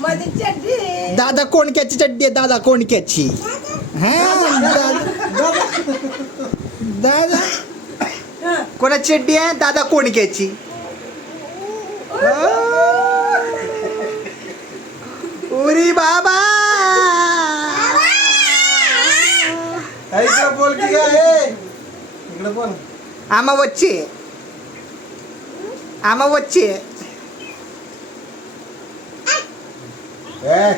माझी चड्डी. दादा कोणक्याची चड्डी आहे? दादा कोणक्याची? हा दादा. दादा. हं. कोणाची चड्डी आहे? दादा कोणक्याची? उरी बाबा. इकडे बोल की काय आहे? इकडे बोल. आमा वच्चे. आमा वच्चे. ए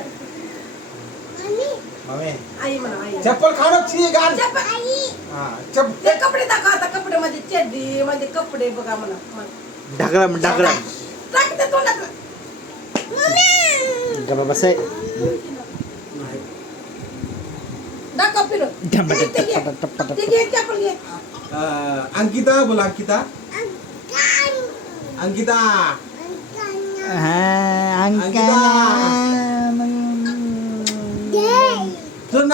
मम्मी आई म्हणा आई चप्पल काढत छी गाल चप्पल. हा चप ते कपडे दाखव आता कपडे माझे चड्डी माझे कपडे बघा म्हणा मला. ढगळम ढगळम टाक ते तोंडात गबा बसाय दाखव फिरून ढमढ ते घे. टप्पट टप्पट ते घे चप्पल घे अं, अंकिता बोल अंकिता अंकिता हा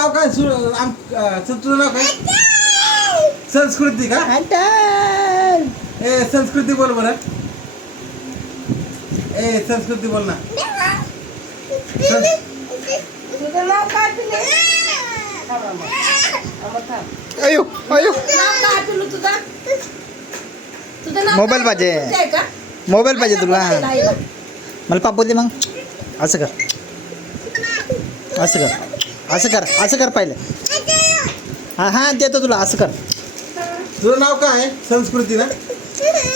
नाव काय? सु- आम- अं, तुझं नाव काय? संस्कृती का? ए संस्कृती बोल बरं. ए संस्कृती बोल ना. सं- तुझं नाव काय पिले थांबा मग. थांबा, थांब. अयो अयो. नाव काय पिलू तुझं? तुझं नाव मोबाईल काय? पाहिजे. तुझं आहे का? मोबाईल पाहिजे तुला. मला पापू दे मग. असं कर. असं कर. असं कर असं कर पहिले हा हा देतो तुला असं कर तुझं नाव काय आहे? संस्कृती ना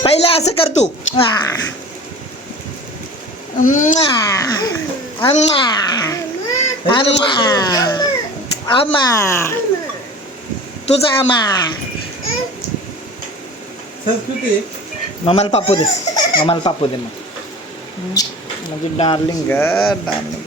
पहिले असं कर तू. अम्मा. अम्मा. अम्मा. तुझा अम्मा संस्कृती मग मला पापू दे मग मला पापू दे मग म्हणजे डार्लिंग डार्लिंग